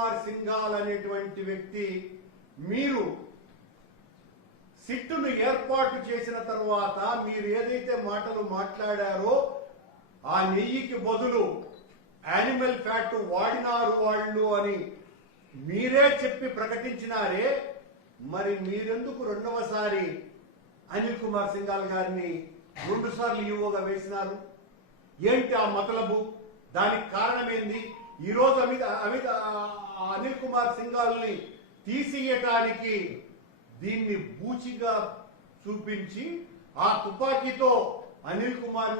కుమార్ సింఘాల్ అనేటువంటి వ్యక్తి మీరు సిట్టును ఏర్పాటు చేసిన తర్వాత మీరు ఏదైతే మాటలు మాట్లాడారో ఆ నెయ్యికి బదులు యానిమల్ ఫ్యాట్ వాడినారు వాళ్ళు అని మీరే చెప్పి ప్రకటించినారే, మరి మీరెందుకు రెండవసారి అనిల్ కుమార్ సింఘాల్ గారిని 2 సార్లు ఈవోగా వేసినారు? ఏంటి ఆ మతలబు? దానికి కారణమేంది? ఈరోజు అనిల్ కుమార్ సింఘాల్ని తీసియటానికి దీన్ని బూచిగా చూపించి ఆ తుపాకీతో అనిల్ కుమార్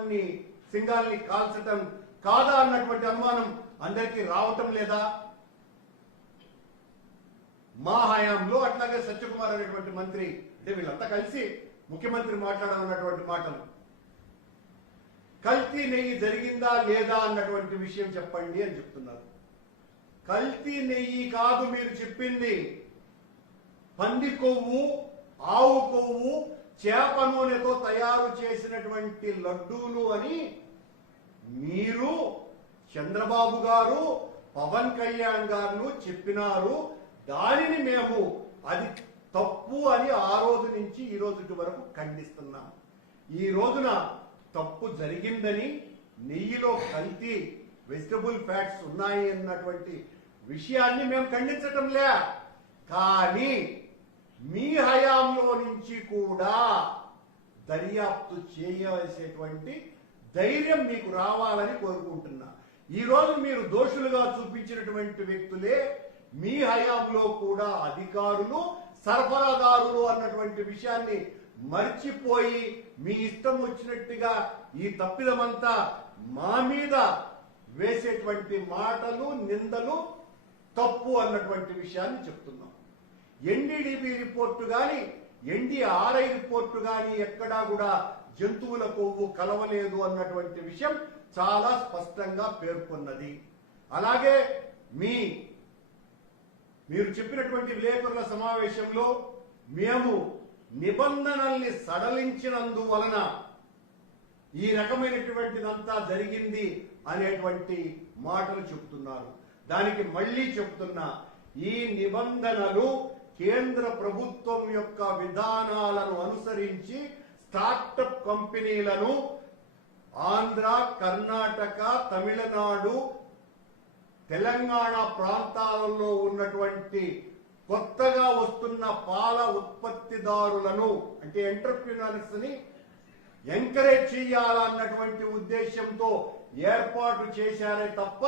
సింఘాల్ని కాల్చటం కాదా అన్నటువంటి అనుమానం అందరికీ రావటం లేదా? మా హయాంలో అట్లాగే సత్యకుమార్ అనేటువంటి మంత్రి, అంటే వీళ్ళంతా కలిసి ముఖ్యమంత్రి మాట్లాడాలన్నటువంటి మాటలు, కల్తీ నెయ్యి జరిగిందా లేదా అన్నటువంటి విషయం చెప్పండి అని చెప్తున్నారు. కల్తీ నెయ్యి కాదు మీరు చెప్పింది, పంది కొవ్వు, ఆవు కొవ్వు, చేప నూనెతో తయారు చేసినటువంటి లడ్డూలు అని మీరు, చంద్రబాబు గారు, పవన్ కళ్యాణ్ గారు చెప్పినారు. దానిని మేము అది తప్పు అని ఆ రోజు నుంచి ఈ రోజు వరకు ఖండిస్తున్నాం. ఈ రోజున తప్పు జరిగిందని, నెయ్యిలో కల్తీ వెజిటబుల్ ఫ్యాట్స్ ఉన్నాయి అన్నటువంటి విషయాన్ని మేము ఖండించటం లే. కానీ మీ హయాంలో నుంచి కూడా దర్యాప్తు చేయవలసేటువంటి ధైర్యం మీకు రావాలని కోరుకుంటున్నా. ఈ రోజు మీరు దోషులుగా చూపించినటువంటి వ్యక్తులే మీ హయాంలో కూడా అధికారులు, సరఫరాదారులు అన్నటువంటి విషయాన్ని మర్చిపోయి మీ ఇష్టం వచ్చినట్టుగా ఈ తప్పిదమంతా మా మీద వేసేటువంటి మాటలు, నిందలు తప్పు అన్నటువంటి విషయాన్ని చెప్తున్నాం. ఎన్డీడీబీ రిపోర్టు గాని, ఎన్డీఆర్ఐ రిపోర్టు గాని ఎక్కడా కూడా జంతువుల కొవ్వు కలవలేదు అన్నటువంటి విషయం చాలా స్పష్టంగా పేర్కొన్నది. అలాగే మీరు చెప్పినటువంటి విలేకరుల సమావేశంలో మేము నిబంధనల్ని సడలించినందువలన ఈ రకమైనటువంటిదంతా జరిగింది అనేటువంటి మాటలు చెప్తున్నారు. దానికి మళ్ళీ చెప్తున్నా, ఈ నిబంధనలు కేంద్ర ప్రభుత్వం యొక్క విధానాలను అనుసరించి స్టార్టప్ కంపెనీలను ఆంధ్ర, కర్ణాటక, తమిళనాడు, తెలంగాణ ప్రాంతాలలో ఉన్నటువంటి కొత్తగా వస్తున్న పాల ఉత్పత్తిదారులను, అంటే ఎంటర్ప్రినర్స్ ని ఎంకరేజ్ చేయాలన్నటువంటి ఉద్దేశంతో ఏర్పాటు చేశారే తప్ప